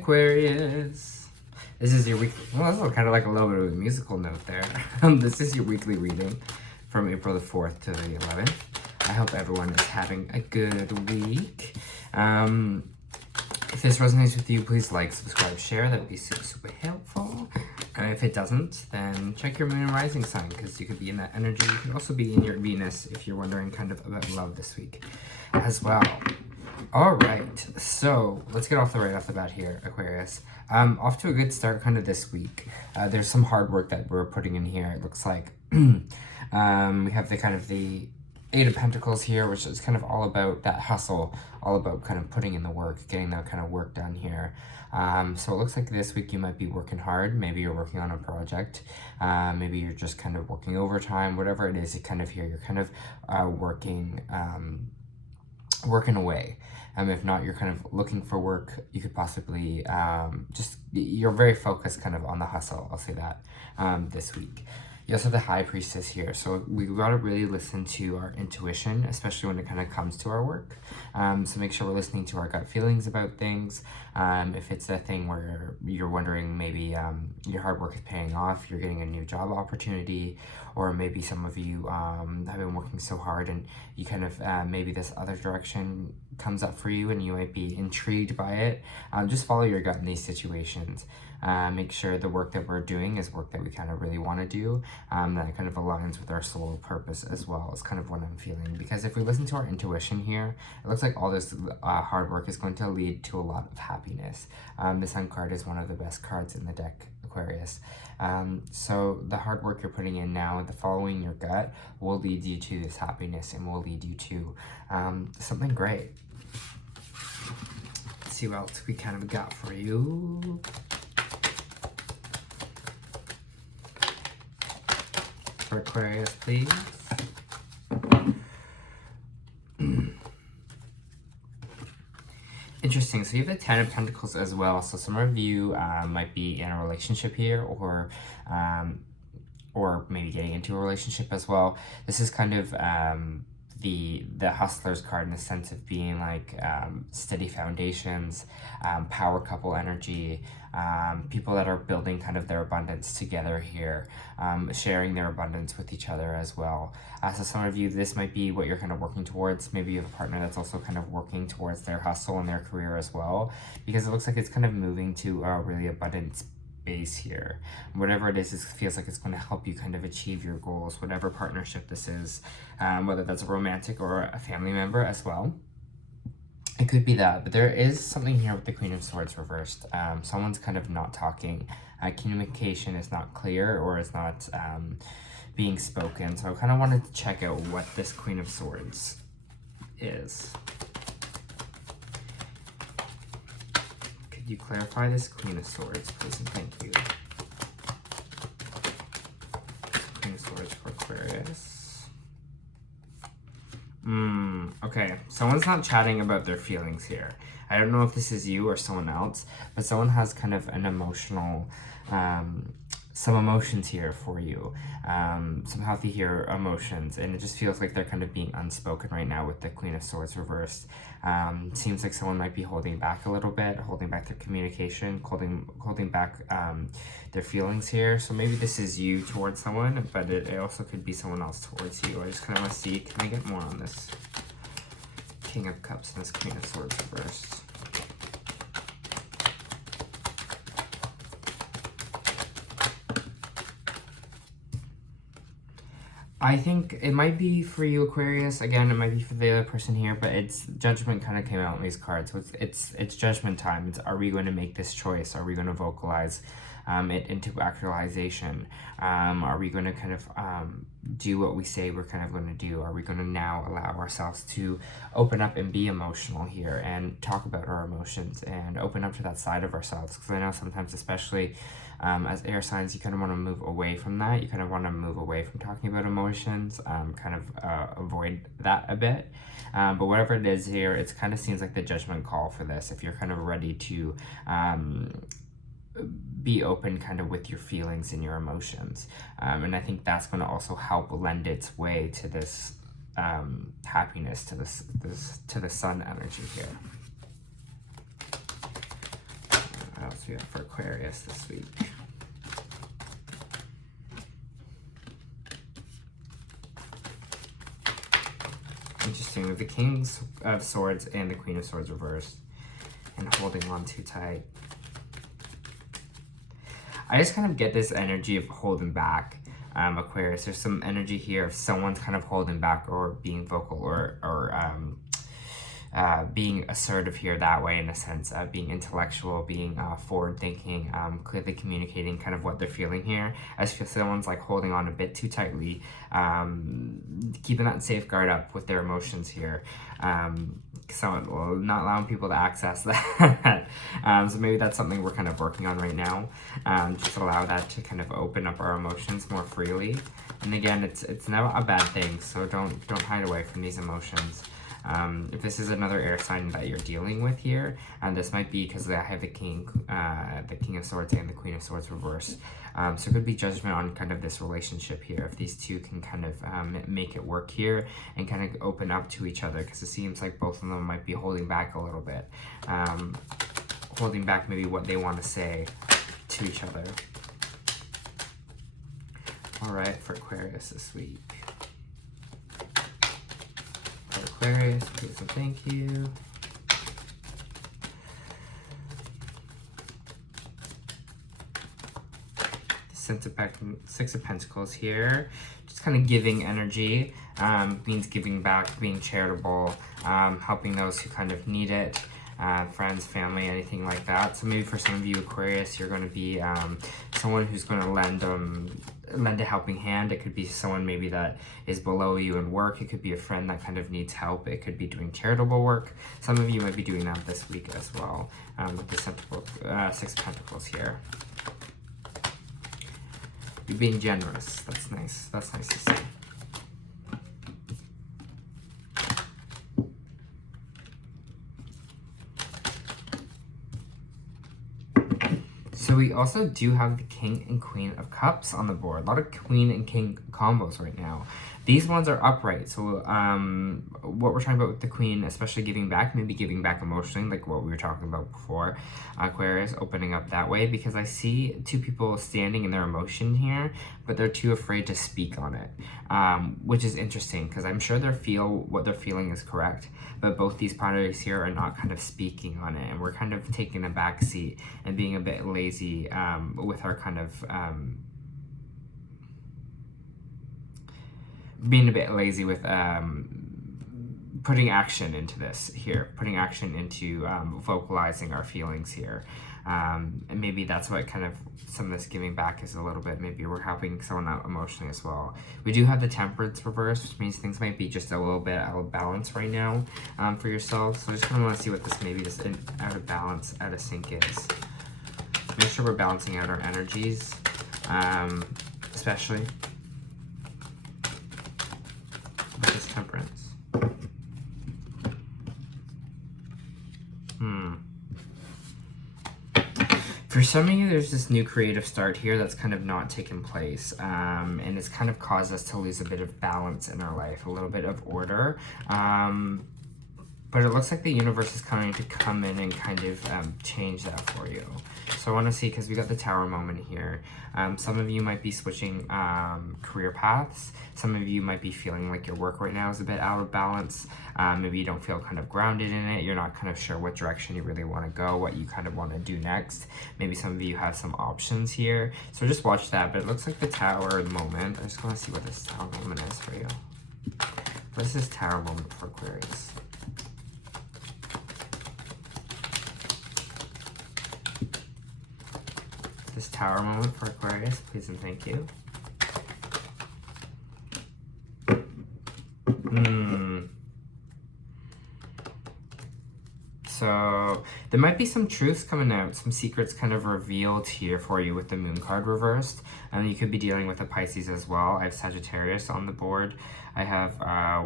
Aquarius. This is your weekly, well, that's kind of like a little bit of a musical note there. This is your weekly reading from April the 4th to the 11th. I hope everyone is having a good week. If this resonates with you, please like, subscribe, share. That would be super, super helpful. And if it doesn't, then check your moon and rising sign, because you could be in that energy. You could also be in your Venus if you're wondering kind of about love this week as well. All right, so let's get off the bat here, Aquarius. Off to a good start kind of this week. There's some hard work that we're putting in here. It looks like we have the Eight of Pentacles here, which is kind of all about that hustle, all about kind of putting in the work, getting that kind of work done here. So it looks like this week you might be working hard. Maybe you're working on a project. Maybe you're just kind of working overtime, whatever it is, you kind of here, you're kind of working away. If not, you're kind of looking for work. You could possibly you're very focused kind of on the hustle, I'll say that, this week. You also have the High Priestess here, so we gotta really listen to our intuition, especially when it kind of comes to our work. So make sure we're listening to our gut feelings about things. If it's a thing where you're wondering maybe your hard work is paying off, you're getting a new job opportunity, or maybe some of you have been working so hard and you kind of maybe this other direction comes up for you and you might be intrigued by it. Just follow your gut in these situations. Make sure the work that we're doing is work that we kind of really want to do, that kind of aligns with our soul purpose as well, is kind of what I'm feeling. Because if we listen to our intuition here, it looks like all this hard work is going to lead to a lot of happiness. The Sun card is one of the best cards in the deck, Aquarius. So the hard work you're putting in now, the following your gut, will lead you to this happiness and will lead you to something great. Let's see what else we kind of got for you. For Aquarius, please. Interesting. So you have the Ten of Pentacles as well. So some of you might be in a relationship here, or maybe getting into a relationship as well. This is kind of the Hustler's card in the sense of being like steady foundations, power couple energy, people that are building kind of their abundance together here, sharing their abundance with each other as well. So some of you, this might be what you're kind of working towards. Maybe you have a partner that's also kind of working towards their hustle and their career as well, because it looks like it's kind of moving to a really abundant base here. Whatever it is, it feels like it's going to help you kind of achieve your goals, whatever partnership this is, whether that's a romantic or a family member as well. It could be that, but there is something here with the Queen of Swords reversed. Someone's kind of not talking. Communication is not clear, or is not being spoken. So I kind of wanted to check out what this Queen of Swords is. Could you clarify this Queen of Swords, please, and thank you. Queen of Swords for Aquarius. Okay, someone's not chatting about their feelings here. I don't know if this is you or someone else, but someone has kind of an emotional, some emotions here for you, some healthy here emotions, and it just feels like they're kind of being unspoken right now with the Queen of Swords reversed. Seems like someone might be holding back a little bit, holding back their communication, holding back their feelings here. So maybe this is you towards someone, but it also could be someone else towards you. I just kind of want to see, can I get more on this King of Cups and this Queen of Swords reversed? I think it might be for you, Aquarius. Again, it might be for the other person here, but it's Judgment kind of came out in these cards. So it's judgment time. It's, are we going to make this choice? Are we going to vocalize it into actualization? Are we going to kind of do what we say we're kind of going to do? Are we going to now allow ourselves to open up and be emotional here and talk about our emotions and open up to that side of ourselves? Because I know sometimes, especially as air signs, you kind of want to move away from that. You kind of want to move away from talking about emotions, kind of avoid that a bit. But whatever it is here, it kind of seems like the judgment call for this. If you're kind of ready to be open kind of with your feelings and your emotions. And I think that's going to also help lend its way to this happiness, to the sun energy here. we have for Aquarius this week? Interesting, with the King of Swords and the Queen of Swords reversed and holding on too tight. I just kind of get this energy of holding back, Aquarius. There's some energy here of someone's kind of holding back or being vocal or being assertive here that way, in a sense of being intellectual, being forward thinking, clearly communicating kind of what they're feeling here. I just feel someone's like holding on a bit too tightly, keeping that safeguard up with their emotions here. Not allowing people to access that. So maybe that's something we're kind of working on right now. Just allow that to kind of open up our emotions more freely. And again, it's never a bad thing, so don't hide away from these emotions. If this is another air sign that you're dealing with here, and this might be because I have the King of Swords and the Queen of Swords reversed. So it could be judgment on kind of this relationship here, if these two can kind of make it work here and kind of open up to each other, because it seems like both of them might be holding back a little bit. Holding back maybe what they want to say to each other. All right, for Aquarius this week. Aquarius, please and thank you. Six of Pentacles here. Just kind of giving energy. Means giving back, being charitable, helping those who kind of need it. Friends, family, anything like that. So maybe for some of you Aquarius, you're going to be someone who's going to lend a helping hand. It could be someone maybe that is below you in work. It could be a friend that kind of needs help. It could be doing charitable work. Some of you might be doing that this week as well, with the Six of Pentacles here. You're being generous. That's nice. That's nice to see. So we also do have the King and Queen of Cups on the board. A lot of Queen and King combos right now. These ones are upright. So what we're talking about with the Queen, especially giving back, maybe giving back emotionally, like what we were talking about before, Aquarius, opening up that way, because I see two people standing in their emotion here, but they're too afraid to speak on it, which is interesting, because I'm sure what they're feeling is correct, but both these parties here are not kind of speaking on it, and we're kind of taking a back seat and being a bit lazy with our kind of being a bit lazy with putting action into this here, putting action into vocalizing our feelings here. And maybe that's what kind of some of this giving back is a little bit. Maybe we're helping someone out emotionally as well. We do have the Temperance reverse, which means things might be just a little bit out of balance right now for yourself. So I just kind of want to see what this maybe just out of balance, out of sync is. Make sure we're balancing out our energies, especially with this Temperance. For some of you, there's this new creative start here that's kind of not taken place, and it's kind of caused us to lose a bit of balance in our life, a little bit of order. But it looks like the universe is coming to come in and kind of change that for you. So I want to see, because we got the Tower moment here. Some of you might be switching career paths. Some of you might be feeling like your work right now is a bit out of balance. Maybe you don't feel kind of grounded in it. You're not kind of sure what direction you really want to go, what you kind of want to do next. Maybe some of you have some options here. So just watch that. But it looks like the Tower moment. I just want to see what this Tower moment is for you. What is this Tower moment for Aquarius? This Tower moment for Aquarius, please and thank you. So there might be some truths coming out, some secrets kind of revealed here for you with the Moon card reversed. And you could be dealing with a Pisces as well. I have Sagittarius on the board. I have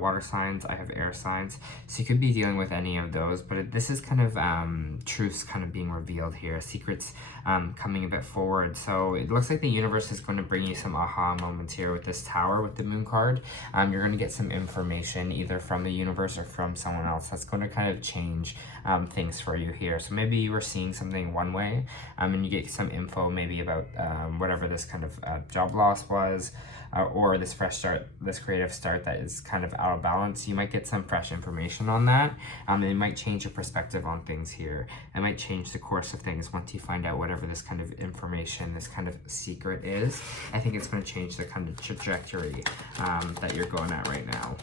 water signs. I have air signs. So you could be dealing with any of those. But this is kind of truths kind of being revealed here. Secrets coming a bit forward. So it looks like the universe is going to bring you some aha moments here with this Tower, with the Moon card. You're going to get some information either from the universe or from someone else that's going to kind of change things for you here. So maybe you were seeing something one way, and you get some info maybe about whatever this kind of job loss was, or this fresh start, this creative start that is kind of out of balance. You might get some fresh information on that. It might change your perspective on things here. It might change the course of things once you find out whatever this kind of information, this kind of secret is. I think it's going to change the kind of trajectory that you're going at right now.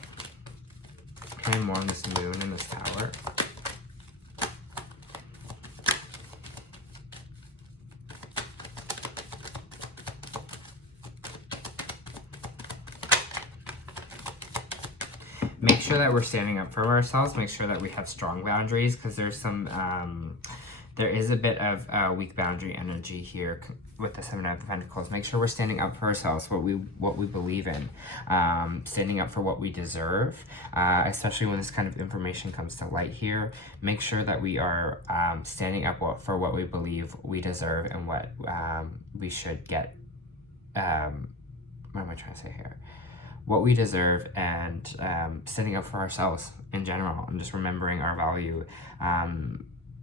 And more on this moon and this tower. Make sure that we're standing up for ourselves. Make sure that we have strong boundaries, because there's some, there is a bit of weak boundary energy here with the Seven of Pentacles. Make sure we're standing up for ourselves, what we believe in, standing up for what we deserve, especially when this kind of information comes to light here. Make sure that we are standing up for what we believe we deserve and what we should get. What am I trying to say here? What we deserve, and standing up for ourselves in general, and just remembering our value.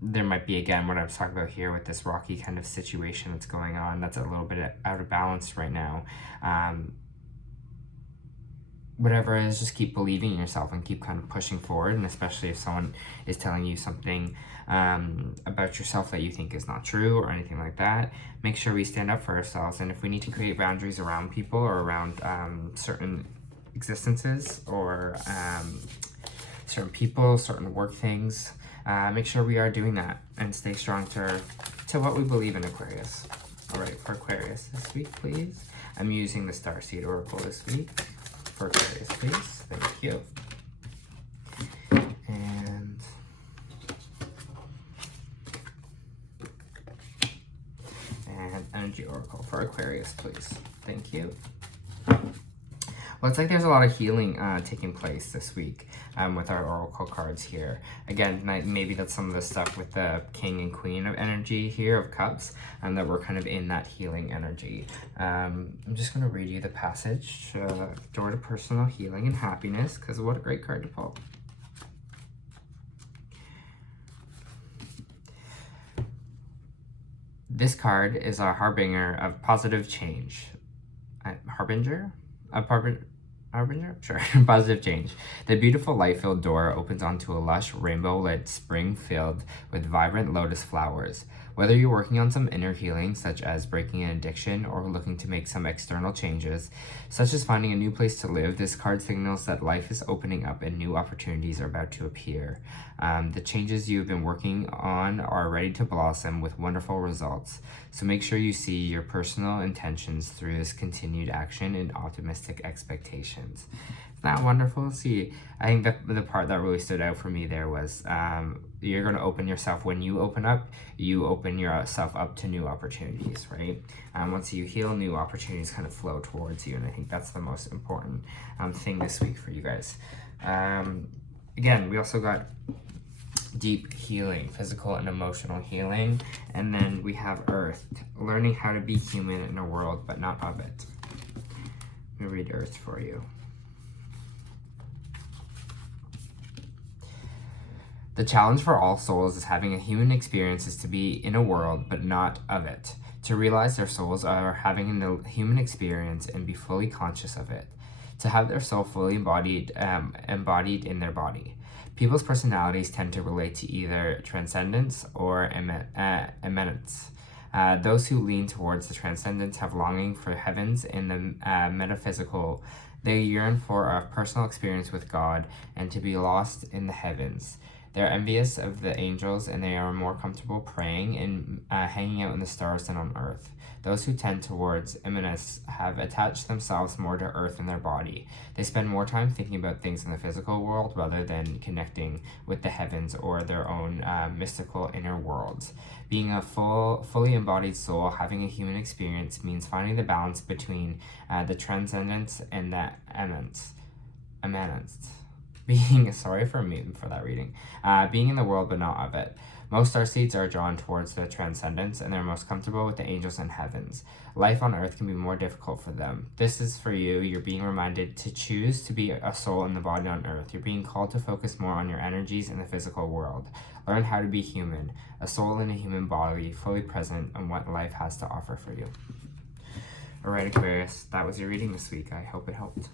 There might be, again, what I was talking about here with this rocky kind of situation that's going on, that's a little bit out of balance right now. Whatever it is, just keep believing in yourself and keep kind of pushing forward. And especially if someone is telling you something about yourself that you think is not true or anything like that, make sure we stand up for ourselves. And if we need to create boundaries around people or around certain existences or certain people, certain work things, make sure we are doing that and stay strong to what we believe in, Aquarius. All right, for Aquarius this week, please. I'm using the Starseed Oracle this week. For Aquarius, please. Thank you. And Energy Oracle for Aquarius, please. Thank you. Well, it's like there's a lot of healing taking place this week with our Oracle cards here. Again, maybe that's some of the stuff with the King and Queen of energy here, of Cups, and that we're kind of in that healing energy. I'm just going to read you the passage, Door to Personal Healing and Happiness, because what a great card to pull. This card is a harbinger of positive change. Harbinger? Harbinger? Sure. Positive change. The beautiful light-filled door opens onto a lush, rainbow-lit spring filled with vibrant lotus flowers. Whether you're working on some inner healing, such as breaking an addiction, or looking to make some external changes, such as finding a new place to live, this card signals that life is opening up and new opportunities are about to appear. The changes you've been working on are ready to blossom with wonderful results. So make sure you see your personal intentions through this continued action and optimistic expectations. Isn't that wonderful? See, I think that the part that really stood out for me there was you're going to open yourself. When you open up, you open yourself up to new opportunities, right? Once you heal, new opportunities kind of flow towards you, and I think that's the most important thing this week for you guys. Again, we also got deep healing, physical and emotional healing, and then we have Earth, learning how to be human in a world but not of it. Let me read Earth for you. The challenge for all souls is having a human experience is to be in a world but not of it, to realize their souls are having a human experience and be fully conscious of it, to have their soul fully embodied in their body. People's personalities tend to relate to either transcendence or immanence. Those who lean towards the transcendence have longing for heavens and the metaphysical. They yearn for a personal experience with God and to be lost in the heavens. They're envious of the angels, and they are more comfortable praying and hanging out in the stars than on earth. Those who tend towards immanence have attached themselves more to earth and their body. They spend more time thinking about things in the physical world rather than connecting with the heavens or their own mystical inner worlds. Being a fully embodied soul, having a human experience means finding the balance between the transcendence and the immanence. Sorry for me for that reading. Being in the world but not of it. Most starseeds are drawn towards the transcendence, and they're most comfortable with the angels and heavens. Life on earth can be more difficult for them. This is for you. You're being reminded to choose to be a soul in the body on earth. You're being called to focus more on your energies in the physical world. Learn how to be human, a soul in a human body, fully present in what life has to offer for you. Alright, Aquarius, that was your reading this week. I hope it helped.